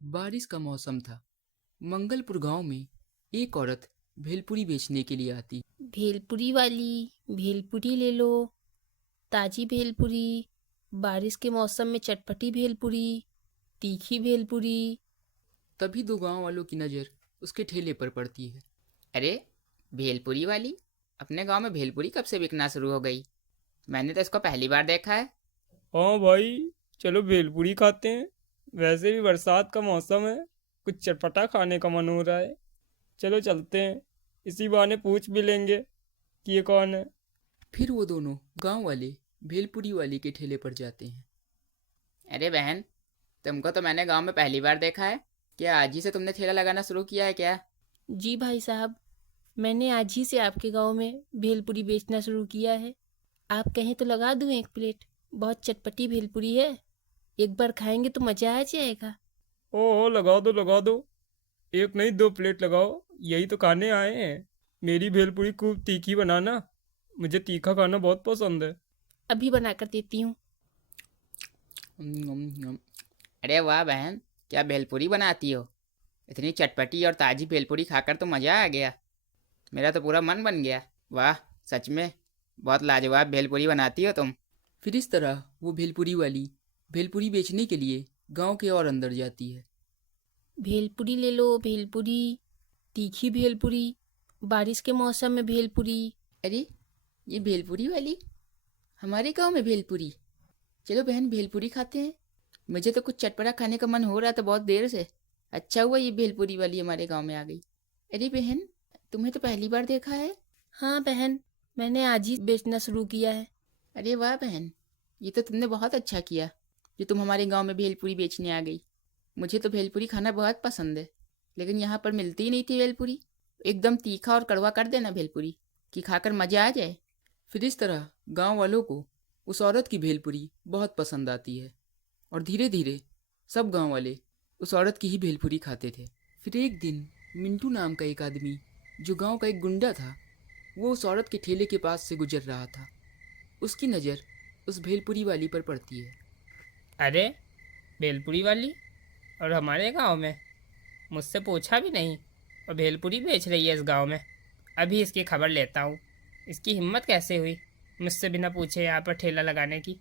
बारिश का मौसम था। मंगलपुर गांव में एक औरत भेलपुरी बेचने के लिए आती। भेलपुरी वाली, भेलपुरी ले लो। ताजी भेलपुरी, बारिश के मौसम में चटपटी भेलपुरी, तीखी भेलपुरी। तभी दो गांव वालों की नज़र उसके ठेले पर पड़ती है। अरे, भेलपुरी वाली। अपने गांव में भेलपुरी कब से बिकना शुरू हो गई? मैंने तो इसको पहली बार देखा है। हाँ भाई, चलो भेलपूरी खाते हैं। वैसे भी बरसात का मौसम है, कुछ चटपटा खाने का मन हो रहा है। चलो चलते हैं, इसी बहाने पूछ भी लेंगे कि ये कौन है। फिर वो दोनों गांव वाले भेलपुरी वाले के ठेले पर जाते हैं। अरे बहन, तुमको तो मैंने गांव में पहली बार देखा है। क्या आज ही से तुमने ठेला लगाना शुरू किया है क्या? जी भाई साहब, मैंने आज ही से आपके गांव में भेलपुरी बेचना शुरू किया है। आप कहें तो लगा दूं एक प्लेट। बहुत चटपटी भेलपुरी है, एक बार खाएंगे तो मज़ा आ जाएगा। ओहो, लगा दो लगा दो। एक नहीं, 2 प्लेट लगाओ, यही तो खाने आए हैं। मेरी भेलपूरी खूब तीखी बनाना, मुझे तीखा खाना बहुत पसंद है। अभी बना कर देती हूँ। अरे वाह बहन, क्या भेलपुरी बनाती हो। इतनी चटपटी और ताज़ी भेलपुरी खाकर तो मज़ा आ गया। मेरा तो पूरा मन बन गया। वाह, सच में बहुत लाजवाब भेलपुरी बनाती हो तुम। फिर इस तरह वो भेलपुरी वाली भेलपुरी बेचने के लिए गांव के और अंदर जाती है। भेलपुरी ले लो, भेलपुरी, तीखी भेलपुरी, बारिश के मौसम में भेलपुरी। अरे, ये भेलपुरी वाली हमारे गांव में भेलपुरी। चलो बहन, भेलपुरी खाते हैं। मुझे तो कुछ चटपटा खाने का मन हो रहा था बहुत देर से। अच्छा हुआ ये भेलपुरी वाली हमारे गांव में आ गई। अरे बहन, तुम्हें तो पहली बार देखा है। हाँ बहन, मैंने आज ही बेचना शुरू किया है। अरे वाह बहन, ये तो तुमने बहुत अच्छा किया जो तुम हमारे गांव में भेलपुरी बेचने आ गई। मुझे तो भेलपुरी खाना बहुत पसंद है, लेकिन यहाँ पर मिलती ही नहीं थी भेलपुरी। एकदम तीखा और कड़वा कर देना भेलपुरी, कि खाकर मज़ा आ जाए। फिर इस तरह गांव वालों को उस औरत की भेलपुरी बहुत पसंद आती है और धीरे धीरे सब गांव वाले उस औरत की ही भेलपुरी खाते थे। फिर एक दिन मिंटू नाम का एक आदमी, जो गांव का एक गुंडा था, वो उस औरत के ठेले के पास से गुजर रहा था। उसकी नज़र उस भेलपुरी वाली पर पड़ती है। अरे, भेलपूरी वाली और हमारे गांव में, मुझसे पूछा भी नहीं और भेलपूरी बेच रही है इस गांव में। अभी इसकी खबर लेता हूँ, इसकी हिम्मत कैसे हुई मुझसे बिना पूछे यहाँ पर ठेला लगाने की।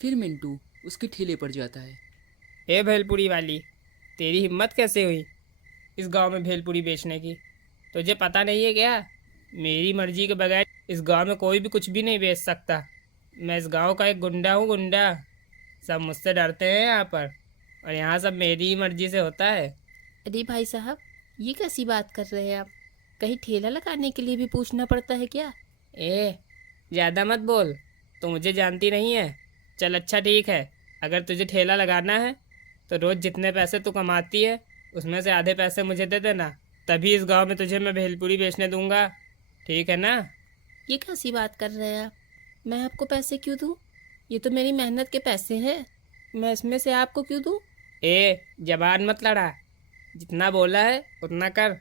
फिर मिंटू उसके ठेले पर जाता है। ए भेलपूरी वाली, तेरी हिम्मत कैसे हुई इस गांव में भेलपूरी बेचने की? तुझे पता नहीं है क्या, मेरी मर्जी के बगैर इस गांव में कोई भी कुछ भी नहीं बेच सकता। मैं इस गांव का एक गुंडा हूँ, गुंडा। सब मुझसे डरते हैं यहाँ पर, और यहाँ सब मेरी ही मर्जी से होता है। अरे भाई साहब, ये कैसी बात कर रहे हैं आप? कहीं ठेला लगाने के लिए भी पूछना पड़ता है क्या? ए, ज़्यादा मत बोल, तो मुझे जानती नहीं है। चल अच्छा ठीक है, अगर तुझे ठेला लगाना है तो रोज़ जितने पैसे तू कमाती है उसमें से आधे पैसे मुझे दे देना, तभी इस गांव में तुझे मैं भेलपूरी बेचने दूंगा। ठीक है ना? ये कैसी बात कर रहे हैं आप? मैं आपको पैसे क्यों दूँ? ये तो मेरी मेहनत के पैसे हैं, मैं इसमें से आपको क्यों दूँ? ए, जबान मत लड़ा, जितना बोला है उतना कर।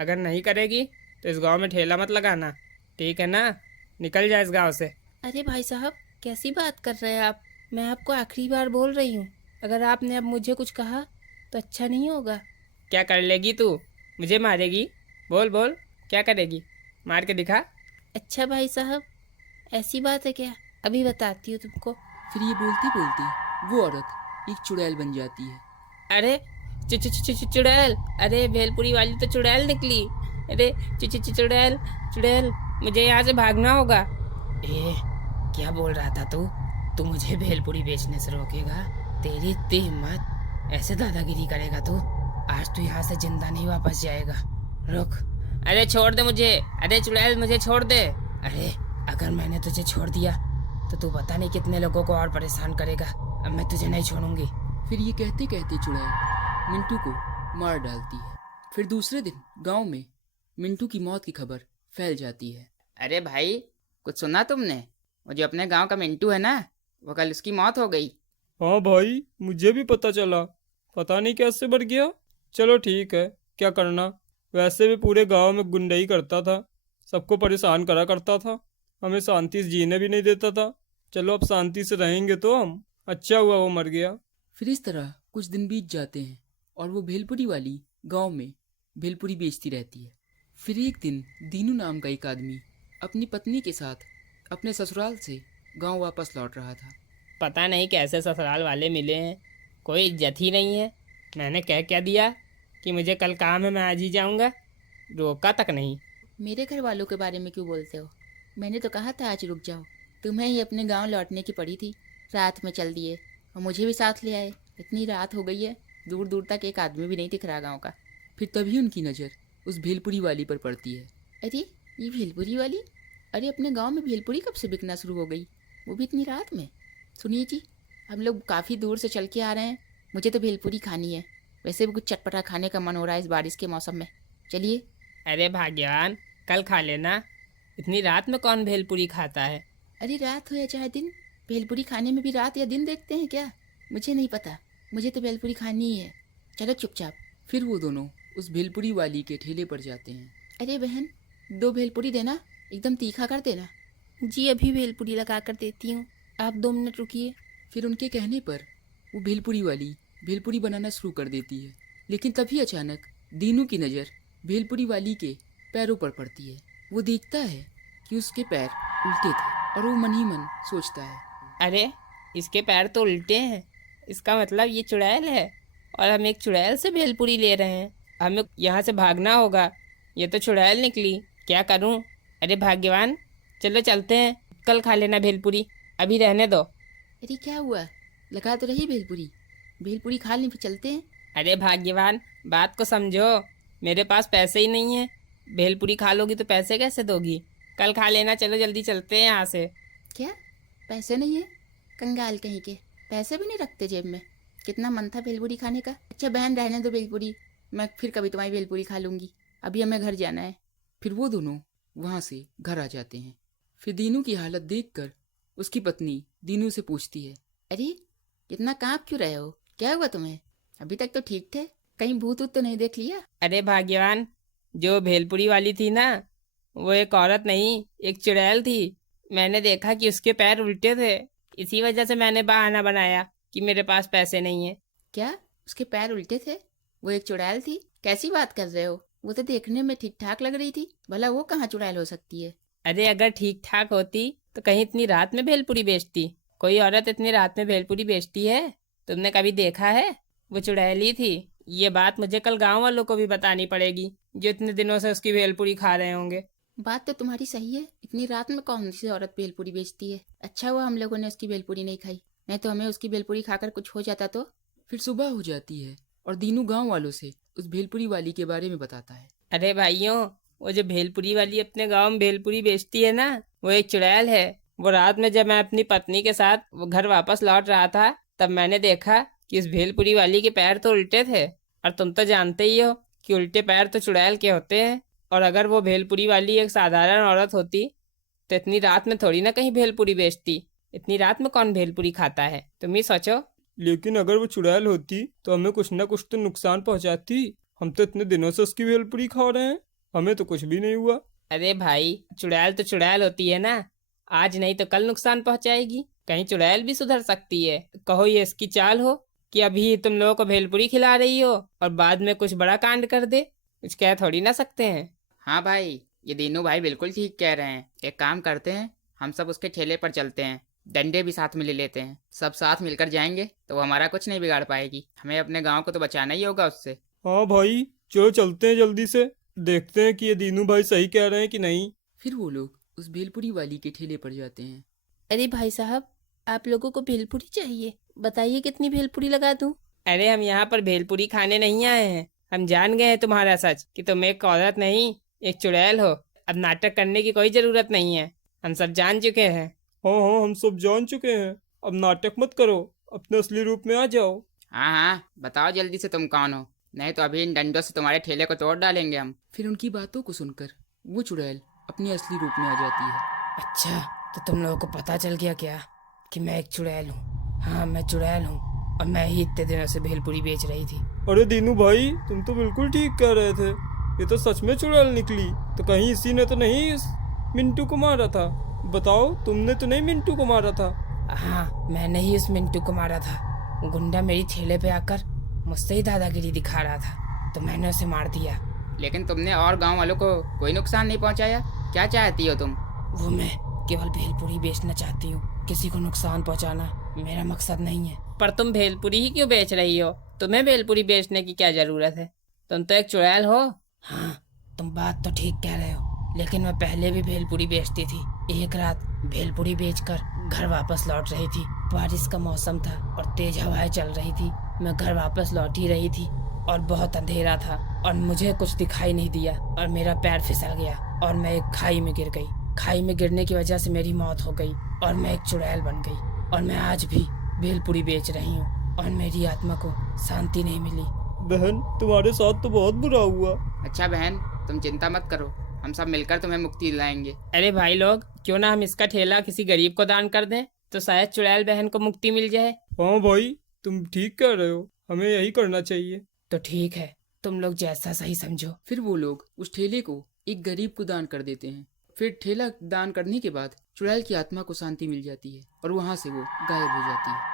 अगर नहीं करेगी तो इस गांव में ठेला मत लगाना, ठीक है ना? निकल जा इस गांव से। अरे भाई साहब, कैसी बात कर रहे हैं आप? मैं आपको आखिरी बार बोल रही हूँ, अगर आपने अब मुझे कुछ कहा तो अच्छा नहीं होगा। क्या कर लेगी तू? मुझे मारेगी? बोल बोल, क्या करेगी? मार के दिखा। अच्छा भाई साहब, ऐसी बात है क्या? अभी बताती हूँ तुमको। फिर ये बोलते बोलते वो औरत एक चुड़ैल बन जाती है। अरे चुड़ैल, अरे भेलपुरी वाली तो चुड़ैल निकली। अरे चुड़ैल, चुड़ैल, मुझे यहाँ से भागना होगा। ए, क्या बोल रहा था तू? तू मुझे भेलपुरी बेचने से रोकेगा? तेरी इतनी हिम्मत, ऐसे दादागिरी करेगा तू? आज तू यहाँ से जिंदा नहीं वापस जाएगा। रुक। अरे छोड़ दे मुझे, अरे चुड़ैल मुझे छोड़ दे। अरे, अगर मैंने तुझे छोड़ दिया तो तू पता नहीं कितने लोगों को और परेशान करेगा। अब मैं तुझे नहीं छोड़ूंगी। फिर ये कहते कहते चुड़ैल मिंटू को मार डालती है। फिर दूसरे दिन गांव में मिंटू की मौत की खबर फैल जाती है। अरे भाई, कुछ सुना तुमने? वो जो अपने गांव का मिंटू है ना, वो कल उसकी मौत हो गई। हाँ भाई, मुझे भी पता चला, पता नहीं कैसे बढ़ गया। चलो ठीक है, क्या करना, वैसे भी पूरे गांव में गुंडई करता था, सबको परेशान करा करता था, हमें शांति से जीने भी नहीं देता था। चलो अब शांति से रहेंगे तो हम। अच्छा हुआ वो मर गया। फिर इस तरह कुछ दिन बीत जाते हैं और वो भेलपुरी वाली गांव में भेलपुरी बेचती रहती है। फिर एक दिन दीनू नाम का एक आदमी अपनी पत्नी के साथ अपने ससुराल से गांव वापस लौट रहा था। पता नहीं कैसे ससुराल वाले मिले हैं, कोई इज्जत ही नहीं है। मैंने कह क्या दिया कि मुझे कल काम है, मैं आज ही जाऊंगा, रोका तक नहीं। मेरे घर वालों के बारे में क्यों बोलते हो? मैंने तो कहा था आज रुक जाओ। तुम्हें ही अपने गांव लौटने की पड़ी थी, रात में चल दिए और मुझे भी साथ ले आए। इतनी रात हो गई है, दूर दूर तक एक आदमी भी नहीं दिख रहा गांव का। फिर तभी उनकी नज़र उस भेलपुरी वाली पर पड़ती है। अरे ये भेलपुरी वाली? अरे अपने गांव में भेलपुरी कब से बिकना शुरू हो गई, वो भी इतनी रात में? सुनिए जी, हम लोग काफ़ी दूर से चल के आ रहे हैं, मुझे तो भेलपुरी खानी है। वैसे भी कुछ चटपटा खाने का मन हो रहा है इस बारिश के मौसम में। चलिए। अरे भाग्यवान, कल खा लेना, इतनी रात में कौन भेलपुरी खाता है? अरे रात हो या चाहे दिन, भेलपुरी खाने में भी रात या दिन देखते हैं क्या? मुझे नहीं पता, मुझे तो भेलपुरी खानी ही है। चलो चुपचाप। फिर वो दोनों उस भेलपुरी वाली के ठेले पर जाते हैं। अरे बहन, 2 भेलपुरी देना, एकदम तीखा कर देना। जी अभी भेलपुरी लगा कर देती हूँ, आप 2 मिनट रुकिए। फिर उनके कहने पर वो भेलपुरी वाली भेलपुरी बनाना शुरू कर देती है। लेकिन तभी अचानक दीनू की नज़र भेलपुरी वाली के पैरों पर पड़ती है। वो देखता है कि उसके पैर उल्टे थे और वो मन ही मन सोचता है, अरे इसके पैर तो उल्टे हैं, इसका मतलब ये चुड़ैल है और हम एक चुड़ैल से भेलपुरी ले रहे हैं। हमें यहाँ से भागना होगा, ये तो चुड़ैल निकली, क्या करूँ? अरे भाग्यवान, चलो चलते हैं, कल खा लेना भेलपुरी, अभी रहने दो। अरे क्या हुआ, लगा तो रही भेलपुरी, भेलपुरी खा लें फिर चलते हैं। अरे भाग्यवान, बात को समझो, मेरे पास पैसे ही नहीं है, भेलपुरी खा लोगी तो पैसे कैसे दोगी? कल खा लेना, चलो जल्दी चलते हैं यहाँ से। क्या पैसे नहीं है? कंगाल कहीं के, पैसे भी नहीं रखते जेब में। कितना मन था भेलपुरी खाने का। अच्छा बहन, रहने दो भेलपुरी, मैं फिर कभी तुम्हारी भेलपुरी खा लूँगी, अभी हमें घर जाना है। फिर वो दोनों वहाँ से घर आ जाते हैं। फिर दीनू की हालत देखकर उसकी पत्नी दीनू से पूछती है, अरे इतना काँप क्यों रहे हो, क्या हुआ तुम्हें? अभी तक तो ठीक थे, कहीं भूत ऊत तो नहीं देख लिया? अरे भाग्यवान, जो भेलपुरी वाली थी ना, वो एक औरत नहीं, एक चुड़ैल थी। मैंने देखा कि उसके पैर उल्टे थे, इसी वजह से मैंने बहाना बनाया कि मेरे पास पैसे नहीं है। क्या उसके पैर उल्टे थे? वो एक चुड़ैल थी? कैसी बात कर रहे हो, वो तो देखने में ठीक ठाक लग रही थी, भला वो कहाँ चुड़ैल हो सकती है? अरे अगर ठीक ठाक होती तो कहीं इतनी रात में भेलपुरी बेचती? कोई औरत इतनी रात में भेलपुरी बेचती है? तुमने कभी देखा है? वो चुड़ैल ही थी। ये बात मुझे कल गांव वालों को भी बतानी पड़ेगी, जो इतने दिनों से उसकी भेलपुरी खा रहे होंगे। बात तो तुम्हारी सही है, इतनी रात में कौन सी औरत भेलपुरी बेचती है? अच्छा हुआ हम लोगों ने उसकी भेलपुरी नहीं खाई, नहीं तो हमें उसकी भेलपुरी खाकर कुछ हो जाता तो। फिर सुबह हो जाती है और दीनू गांव वालों से उस भेलपुरी वाली के बारे में बताता है। अरे भाइयों, वो जो भेलपुरी वाली अपने गांव में भेलपुरी बेचती है ना, वो एक चुड़ैल है। वो रात में जब मैं अपनी पत्नी के साथ वो घर वापस लौट रहा था, तब मैंने देखा कि इस भेलपुरी वाली के पैर तो उल्टे थे, और तुम तो जानते ही हो कि उल्टे पैर तो चुड़ैल के होते हैं। और अगर वो भेलपुरी वाली एक साधारण औरत होती तो इतनी रात में थोड़ी ना कहीं भेलपुरी बेचती। इतनी रात में कौन भेलपुरी खाता है, तुम ही सोचो। लेकिन अगर वो चुड़ैल होती तो हमें कुछ ना कुछ तो नुकसान पहुंचाती। हम तो इतने दिनों से उसकी भेलपुरी खा रहे हैं, हमें तो कुछ भी नहीं हुआ। अरे भाई, चुड़ैल तो चुड़ैल होती है ना, आज नहीं तो कल नुकसान पहुंचाएगी। कहीं चुड़ैल भी सुधर सकती है। कहो ये इसकी चाल हो कि अभी तुम लोगों को भेलपुरी खिला रही हो और बाद में कुछ बड़ा कांड कर दे, कुछ कह थोड़ी ना सकते हैं। हाँ भाई, ये दीनू भाई बिल्कुल ठीक कह रहे हैं। एक काम करते हैं, हम सब उसके ठेले पर चलते हैं, डंडे भी साथ में ले लेते हैं, सब साथ मिलकर जाएंगे तो वो हमारा कुछ नहीं बिगाड़ पाएगी। हमें अपने गांव को तो बचाना ही होगा उससे। हाँ भाई, चलो चलते हैं जल्दी से, देखते हैं कि ये दीनू भाई सही कह रहे हैं कि नहीं। फिर वो लोग उस भेलपुरी वाली के ठेले पर जाते हैं। अरे भाई साहब, आप लोगों को भेलपुरी चाहिए, बताइए कितनी भेलपुरी लगा दूं? अरे हम यहाँ पर भेलपुरी खाने नहीं आए हैं, हम जान गए हैं तुम्हारा सच कि तुम एक औरत नहीं एक चुड़ैल हो। अब नाटक करने की कोई जरूरत नहीं है, हम सब जान चुके हैं। हाँ हाँ, हम सब जान चुके हैं, अब नाटक मत करो, अपने असली रूप में आ जाओ। हाँ हाँ, बताओ जल्दी से तुम कौन हो, नहीं तो अभी इन डंडों से तुम्हारे ठेले को तोड़ डालेंगे हम। फिर उनकी बातों को सुनकर वो चुड़ैल अपने असली रूप में आ जाती है। अच्छा, तो तुम लोगों को पता चल गया क्या कि मैं एक चुड़ैल हूँ? हाँ, मैं चुड़ैल हूँ और मैं ही इतने दिनों से भेलपुरी बेच रही थी। अरे दीनू भाई, तुम तो बिल्कुल ठीक कह रहे थे, ये तो सच में चुड़ैल निकली। तो कहीं इसी ने तो नहीं इस मिंटू को मारा था? बताओ, तुमने तो नहीं मिंटू को मारा था? हाँ, मैंने ही उस मिंटू को मारा था। गुंडा मेरी ठेले पे आकर मुझसे ही दादागिरी दिखा रहा था, तो मैंने उसे मार दिया। लेकिन तुमने और गांव वालों को कोई नुकसान नहीं पहुंचाया। क्या चाहती हो तुम? वो मैं केवल भेलपुरी बेचना चाहती हूँ, किसी को नुकसान पहुँचाना मेरा मकसद नहीं है। पर तुम भेलपुरी ही क्यों बेच रही हो? तुम्हें भेलपुरी बेचने की क्या जरूरत है? तुम तो एक चुड़ैल हो। हाँ, तुम बात तो ठीक कह रहे हो, लेकिन मैं पहले भी भेलपुरी बेचती थी। एक रात भेलपुरी बेचकर घर वापस लौट रही थी। बारिश का मौसम था और तेज हवाएं चल रही थी। मैं घर वापस लौट ही रही थी और बहुत अंधेरा था और मुझे कुछ दिखाई नहीं दिया और मेरा पैर फिसल गया और मैं एक खाई में गिर गई। खाई में गिरने की वजह से मेरी मौत हो गई और मैं एक चुड़ैल बन गई और मैं आज भी भेलपुरी बेच रही हूँ और मेरी आत्मा को शांति नहीं मिली। बहन, तुम्हारे साथ तो बहुत बुरा हुआ। अच्छा बहन, तुम चिंता मत करो, हम सब मिलकर तुम्हें मुक्ति दिलाएंगे। अरे भाई लोग, क्यों ना हम इसका ठेला किसी गरीब को दान कर दें, तो शायद चुड़ैल बहन को मुक्ति मिल जाए। हाँ भाई, तुम ठीक कह रहे हो, हमें यही करना चाहिए। तो ठीक है, तुम लोग जैसा सही समझो। फिर वो लोग उस ठेले को एक गरीब को दान कर देते हैं। फिर ठेला दान करने के बाद चुड़ैल की आत्मा को शांति मिल जाती है और वहाँ से वो गायब हो जाती है।